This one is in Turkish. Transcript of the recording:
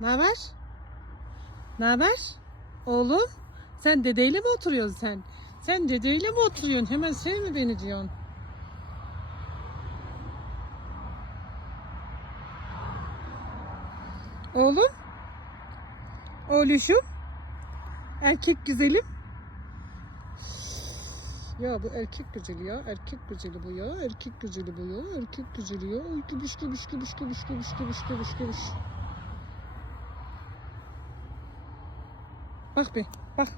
Ne haber? Ne haber? Oğlum, sen dedeyle mi oturuyorsun sen? Sen dedeyle mi oturuyorsun? Hemen sevme beni diyorsun. Oğlum, oğluşum, erkek güzelim. Ya bu erkek güzeli ya, erkek güzeli bu ya, erkek güzeli bu ya, erkek güzeli ya. Ay göbüş göbüş göbüş göbüş göbüş göbüş göbüş göbüş. Bak bir, bak.